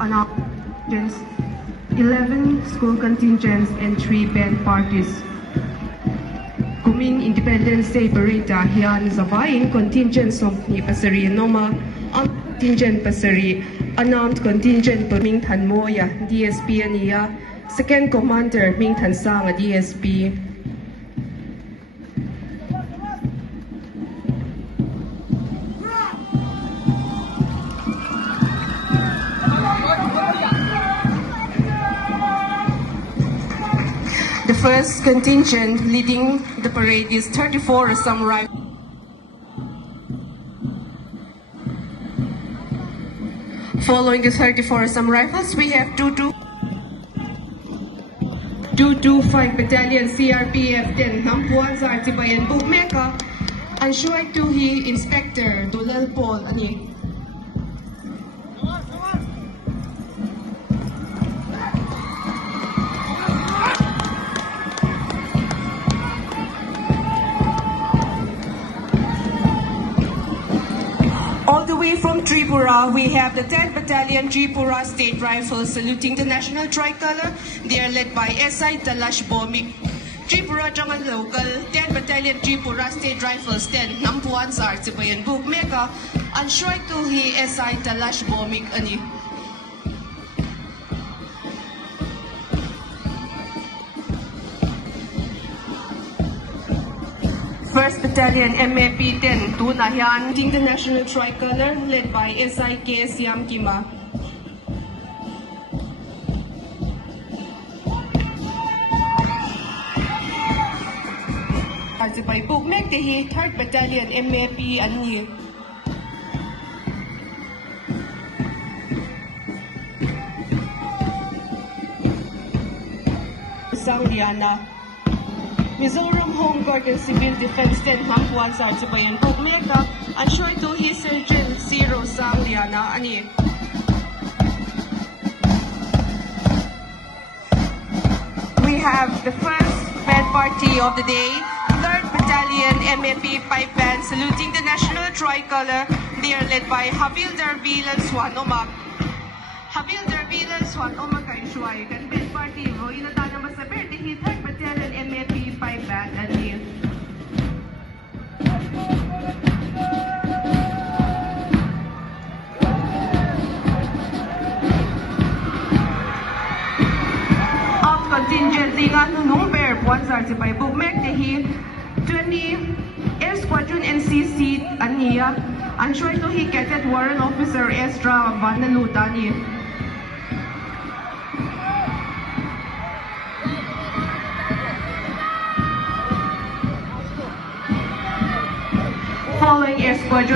announcements, 11 school contingents and 3 band parties. Kuming Independence Day Parade hiyan zabayin contingent somni pasari noma ang contingent pasari unarmed contingent Ming Tan Moya DSP aniya second commander Ming Tan Sang DSP. The first contingent leading the parade is 34 Assam Rifles. Following the 34 Assam Rifles, we have 225 Battalion CRPF 10 Nampuan sa Artibayan Bugmeka ang Shuai Tuhi Inspector Dulal Paul ani. All the way from Tripura, we have the 10th Battalion Tripura State Rifles saluting the national tricolor. They are led by SI Talash Bomik. Tripura Jangan Local, 10th Battalion Tripura State Rifles 10 Nampuan sa Artibayan Bugmeka ang Shuai Tuhi SI Talash Bomik ani. First Battalion MAP 10 Tunahian, the national tricolor led by SIK Siam Kima. By Bugmek Tehi, 3rd Battalion MAP Ani. Sangliana. Mizoram Home Guard and Civil Defense 10 Hampuan sa Artibayan Bugmeka and Shuai Tuhi Sergeant Zero Sangliana ani. We have the first band party of the day, 3rd Battalion MAP Pipe Band saluting the national tricolor. They are led by Havildar Bilan Swan Omak. Havildar Bilan Swan Omak ay Shuai kan band party mo inatanang basta berde 3rd Battalion MAP Pipe Band ani. Contingent nga nunong bear puan sa Artibay Bugmek tehi 20 Air Squadron NCC aniya ang Shuai Tuhi Cadet Warrant Officer Estra Vanalutani. Following Air Squadron